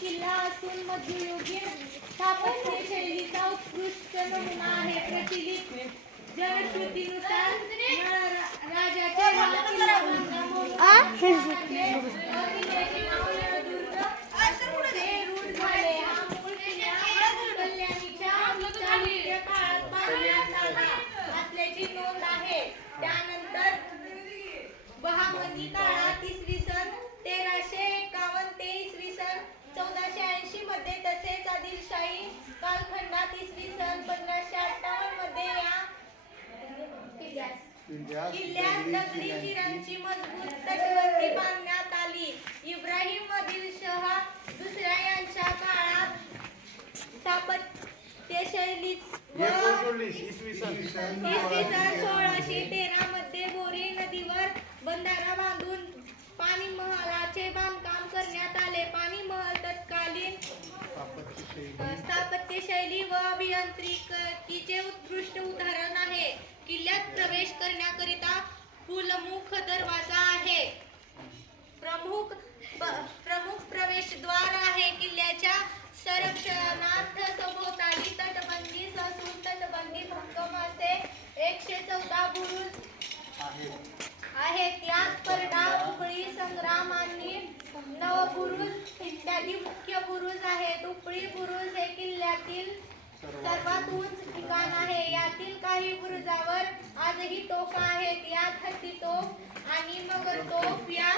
किल्ला असून मध्ययुगीन स्थापत्य शैलीचा उत्कृष्ट नमुना आहे. प्रतिलिपी जनश्रुतीनुसार नळ- राजाचे हा किल्ला बांधला म्हणून त्याचे किल्ल्याचे नाव नळदुर्ग असे रूढ झाले हा मूळ किल्ला कल्याणीच्या चालुक्य काळात बांधण्यात आला असल्याची नोंद आहे त्यानंतर बहामनी काळात इसवी सन तेराशे एकावन्न ते इसवी सन चौदाशे ऐंशी मध्ये तसेच आदिलशाही कालखंडात इसवी सन पंधराशे अठ्ठावन्नमध्ये या किल्ल्यास दगडी चिरांची मजबूत तटबंदी बांधण्यात आली. इब्राहिम आदिलशहा दुसऱ्या यांच्या काळात स्थापत्य शैलीत व इसवी सन. इसवी सन सोळाशे तेरा मध्ये बोरी नदीवर बंधारा बांधून पाणी महालाचे बांधकाम करण्यात आले. पाणी महल तत्कालीन स्थापत्य शैली व अभियांत्रिकीचे उत्कृष्ट उदाहरण आहे. किल्ल्यात प्रवेश करण्याकरिता फुलमुख दरवाजा आहे प्रमुख प- प्रमुख प्रवेशद्वार आहे किल्ल्याच्या संरक्षणार्थ सभोवताली तटबंदी असून तटबंदी भक्कम असे एकशे चौदा बुरुज आहेत यात परडा उपळी संग्राम आणि इत्यादी मुख्य बुरुज आहेत. उपळी बुरुज हे किल्ल्यातील सर्वात उंच ठिकाण आहे. यातील काही बुरुजावर आजही तोफा आहेत. यात हत्ती तोफ आणि मगर तोफ या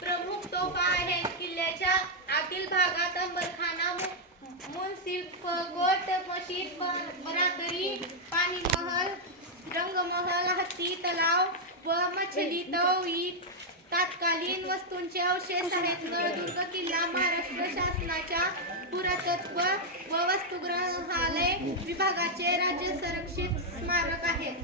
प्रमुख तोफा आहेत. किल्ल्याच्या आतील भागात अंबरखाना मु- मुन्सिफ गोट मशीद बरादरी पाणी महल रंगमहल हत्ती तलाव व मछली तव ही तात्कालीन वस्तूंचे अवशेष आहेत नळदुर्ग किल्ला महाराष्ट्र शासनाच्या पुरातत्व व वस्तुग्रहालय विभागाचे राज्य संरक्षित स्मारक आहे.